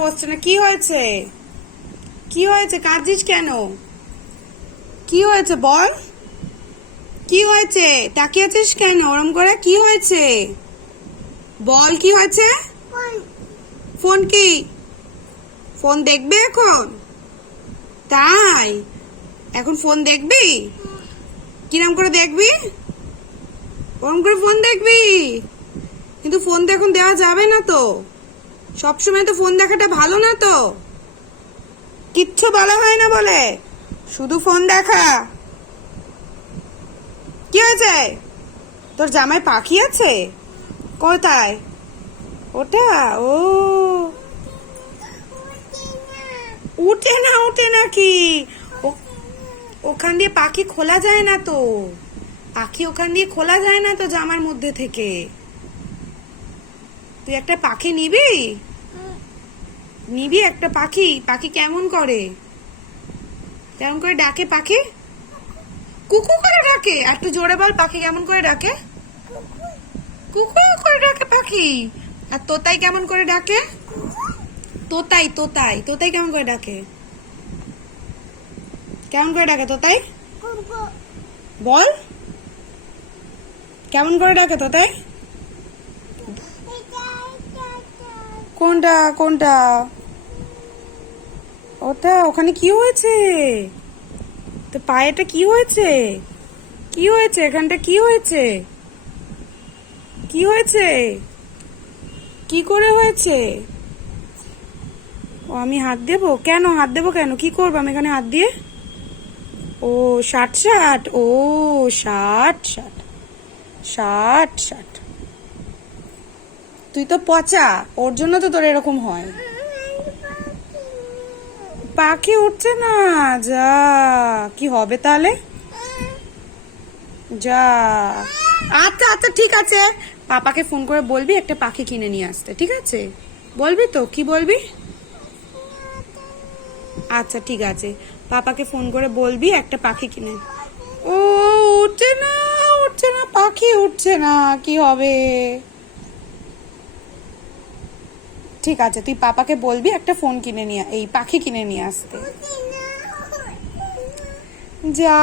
বসছে না, কি হয়েছে? কি হয়েছে, কাঁদছিস কেন? কি হয়েছে বল? কি হয়েছে, তাকিয়ে আছিস কেন ওরম করে? কি হয়েছে বল, কি হয়েছে? ফোন কি? ফোন দেখবে এখন? তাই এখন ফোন দেখবি? কিরম করে দেখবি? ওরম করে ফোন দেখবি? কিন্তু ফোন তো এখন দেওয়া যাবে না তো, সবসময় তো ফোন দেখাটা ভালো না তো। কিচ্ছু বলা হয় না বলে শুধু ফোন দেখা। কি হয়েছে? তোর জামাই পাখি আছে? কোথায় ওটা? ও উঠে না, উঠে নাকি? ওখান দিয়ে পাখি খোলা যায় না তো, পাখি ওখান দিয়ে খোলা যায় না তো জামার মধ্যে থেকে। তুই একটা পাখি নিবি? নিবি একটা পাখি? পাখি কেমন করে, কেমন করে ডাকে পাখি? কুকু করে ডাকে। আর একটু জোরে বল, পাখি কেমন করে ডাকে? কুকু করে ডাকে পাখি। আর তোতাই কেমন করে ডাকে? তোতাই তোতাই তোতাই কেমন করে ডাকে? কেমন করে ডাকে তোতাই? বল, কেমন করে ডাকে তোতাই? কোনটা কোনটা? ওটা? ওখানে কি হয়েছে? তো পায়েটা কি হয়েছে? কি হয়েছে এখানটা? কি হয়েছে? কি হয়েছে? কি করে হয়েছে? ও আমি হাত দেবো কেন? হাত দেবো কেন? কি করবো আমি এখানে হাত দিয়ে? ও ষাট ষাট, ও ষাট ষাট, ষাট ষাট। তুই তো পচা, ওর জন্য তো তোর এরকম হয়। পাখি উঠছে না? যা, কি হবে তাহলে? যা, আচ্ছা আচ্ছা ঠিক আছে, পাপাকে ফোন করে বলবি একটা পাখি কিনে নিয়ে আসতে, ঠিক আছে? বলবি তো? কি বলবি? আচ্ছা ঠিক আছে, পাপাকে ফোন করে বলবি একটা পাখি কিনে। ও উঠছে না, উঠছে না, পাখি উঠছে না, কি হবে? ঠিক আছে, তুই পাপাকে বলবি একটা ফোন কিনে নিয়ে, এই পাখি কিনে নিয়ে আসতে। যা,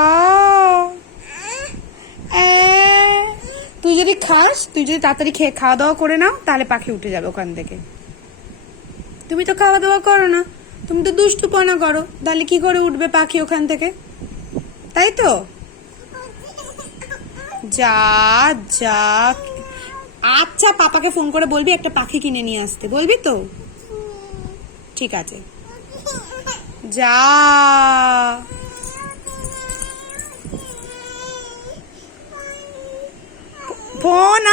তুই যদি খাস, তুই যদি তাড়াতাড়ি খেয়ে খাওয়া দাওয়া করে নাও, তাহলে পাখি উঠে যাবে ওখান থেকে। তুমি তো খাওয়া দাওয়া করো না, তুমি তো দুষ্টুপনা করো, তাহলে কি করে উঠবে পাখি ওখান থেকে? তাই তো। যা যা, আচ্ছা পাপাকে ফোন করে বলবি একটা পাখি কিনে নিয়ে আসতে, বলবি তো? ঠিক আছে, যা। ফোন